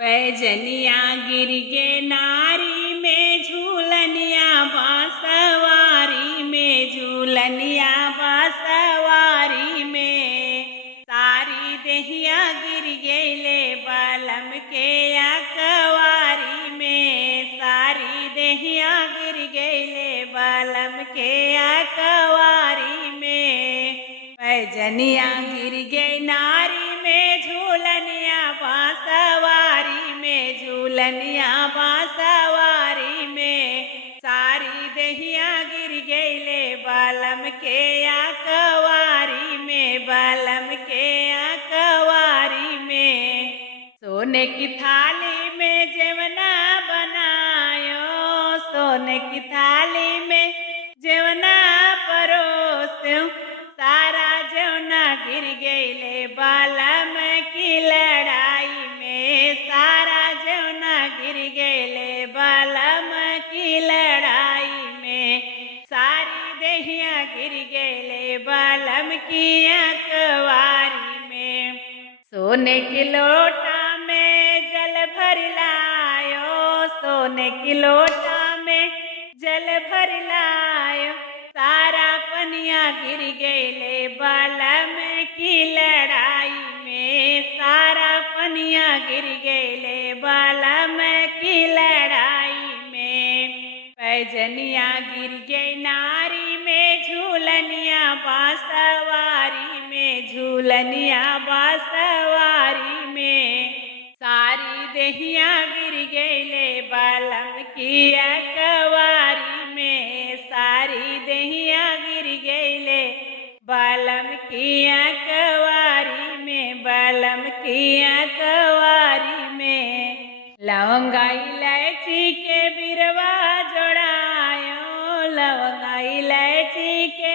पैजनिया गिर गे नारी में झूलनिया बांसवारी में झूलनिया बांसवारी में सारी देहिया गिर गेले बालम के अकवारी में सारी देहिया गिर गेले बालम के अकवारी में पैजनिया गिर गई नारी में झूलनिया बांसवारी में झूलनिया बांसवारी में सारी देहिया गिर गईले बालम के अकवारी में बालम के अकवारी में सोने की थाली में जेवना बनायो सोने की थाली में जेवना परोस्यो सारा जौना गिर गईले बालम की लड़ाई में सारा जौना गिर गईले बालम की लड़ाई में सारी देहिया गिर गईले बालम की अकवारी में सोने की लोटा में जल भर लायो सोने की लोटा में जल भर लायो सारा पनिया गिर गईले बालम की लड़ाई में सारा पनिया गिर गईले बालम की लड़ाई में पैजनिया गिर गई नारी में झूलनिया बांसवारी में झूलनिया बांसवारी में सारी देहिया गिर गईले बालम की अकवारी में सारी देहिया गिर गईले बालम की अकवारी में बालम की अकवारी में लवंगा इलायची के बिरवा जोड़ायो लवंगा इलायची के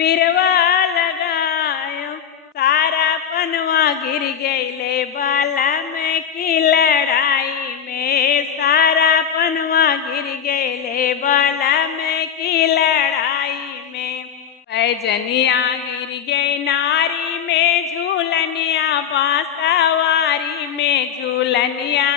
बिरवा लगायो सारा पनवा गिर गईले बालम की लड़ाई में सारा पनवा गिर गईले बालम की लड़ाई में पैजनिया गिर गई नारी में झूलनिया बांसवारी में झूलनिया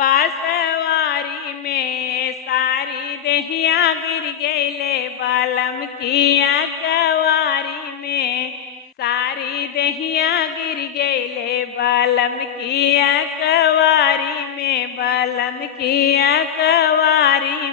बांसवारी में सारी देहिया गिर गईले बालम की अकवारी में सारी देहिया गिर गईले बालम की अकवारी में बालम की अकवारी